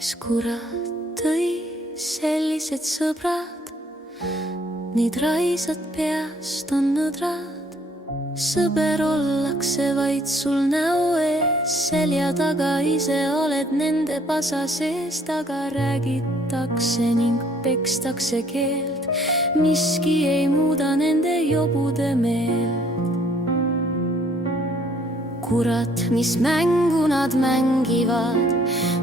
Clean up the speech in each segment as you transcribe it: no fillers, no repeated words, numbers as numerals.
kes kurat tõi sellised sõbrad, neid raisad peast on nõdrad. Sõber ollakse vaid sul näo ees, selja taga ise oled nende pasa sees. Taga räägitakse ning pekstakse keelt, miski ei muuda nende jobude meelt. Kurat, mis mängu nad mängivad,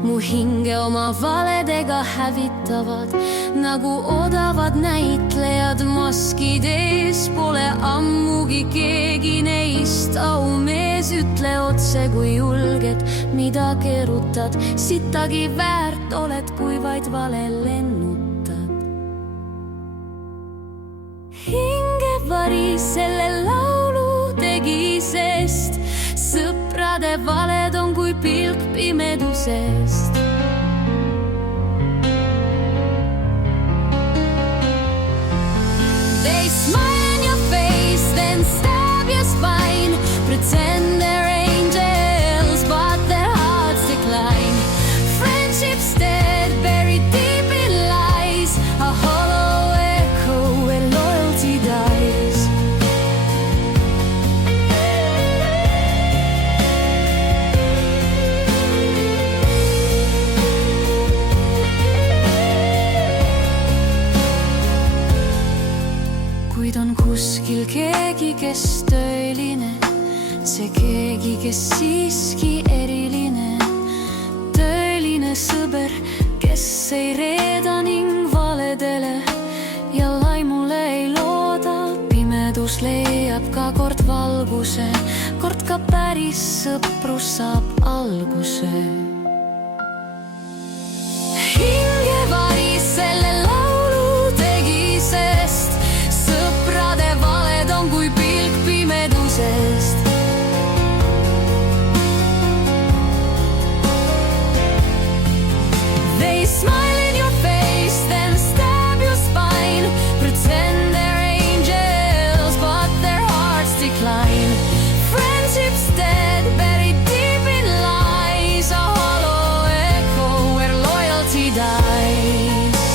mu hinge oma valedega hävitavad. Nagu odavad näitlejad maskid ees, pole ammugi keegi neist aumees. Ütle otse, kui julged, mida keerutad, sittagi väärt oled, kui vaid vale lennutad. Hingevari selle laulu tegi, sest sõprade valed on kui pilk pimedusest. They smile in your face, then stab your spine. Pretend they're angels, but their hearts decline. Friendship's dead, buried deep in lies. A hollow echo where loyalty dies. Kuid on kuskil keegi, kes tõeline, see keegi, kes siiski eriline. Tõeline sõber, kes ei reeda ning valedele ja laimule ei looda. Pimedus leiab ka kord valguse, kord ka päris sõprus saab alguse. Hingevari selle laulu tegi, sest sõprade valed on kui pilk pimedusest. They smile in your face, then stab your spine. Pretend they're angels, but their hearts decline. Friendship's dead, buried deep in lies. A hollow echo where loyalty dies.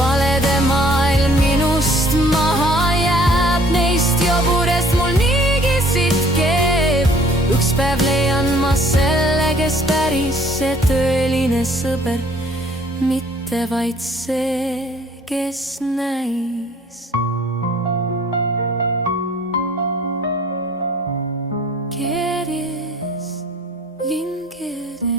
Valede maailm minust maha jääb, neist jobudest mul niigi sitt keeb. Üks päev leian ma selle, kes päris, see tõeline sõber, mitte vaid see, kes näis. Keeris lingede